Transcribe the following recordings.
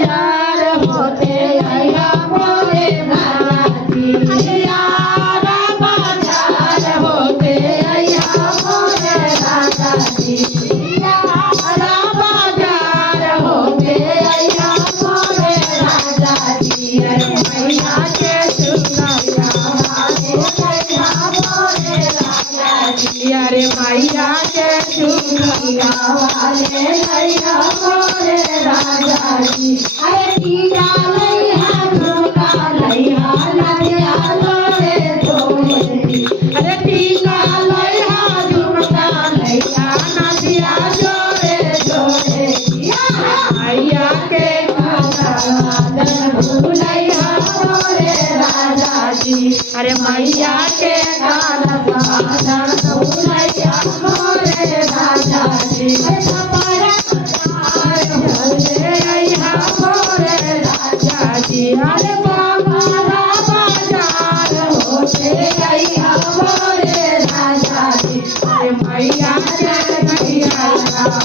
बाजार होते आया मोरे राजा जी यारा बाजार होते आया मोरे राजा जी यारा बाजार होते आया मोरे राजा जी मैया के सुनैया वाले आया मोरे राजा जी अरे मैया के सुनैया वाले आया मोरे राजा जी अरे टीका लैया झुमका लैया नदिया लोरे तोरे अरे टीका लैया झुमका लैया नदिया जोरे जोरे मैया के कादन भूलैया मोरे राजा जी अरे मैया के कादन भूलैया मोरे राजा जी अरे बाबा बाजार होते आया मोरे राजा जी अरे मैया के नैया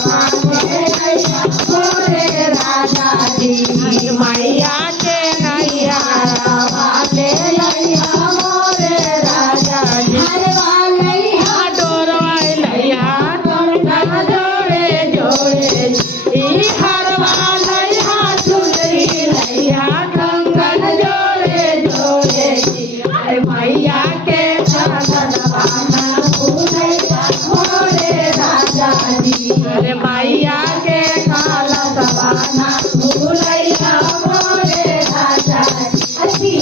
वाले आया मोरे राजा जी मैया के नैया वाले आया मोरे राजा जी अरे वाले डोर वालैया डोर जोड़े जोड़े ई हर वाले चुनरी लैया मैया के कालसवाना भूलैया मोरे राजा जी अरे मैया के कालसवाना भूलैया मोरे राजा जी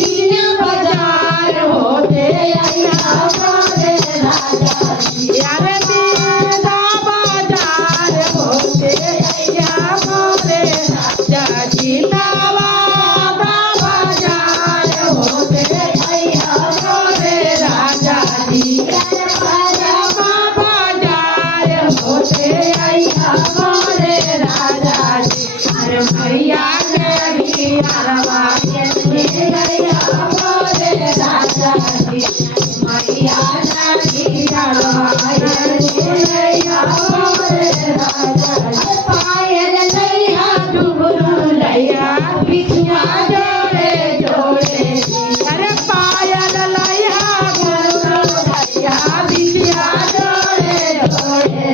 बाजार होते आया मोरे राजा जी अरे बीदा बाजार होते आया मोरे राजा जी नवादा बाजार होते आया मोरे राजा जी बाजार होते आया मोरे राजा जी अरे मैया के बिहारवा के आया मोरे राजा जी मैया के बिहारवा के आया मोरे राजा जी पायल लैया डुबरू लैया बिछिया जोड़े जोड़े अरे पायल लैया डुबरू लैया बिछिया जोड़े जोड़े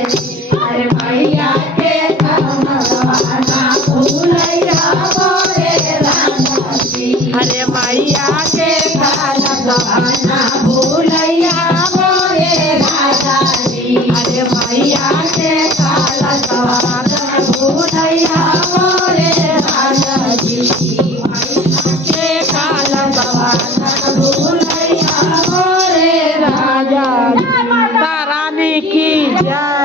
अरे मैया के कालसवाना भूलैया मोरे राजा जी अरे मैया के कालसवाना भूलैया मोरे राजा जी अरे मैया के कालसवाना भूलैया मोरे राजा जी मैया के कालसवाना भूलैया मोरे राजा जी रानी की जय।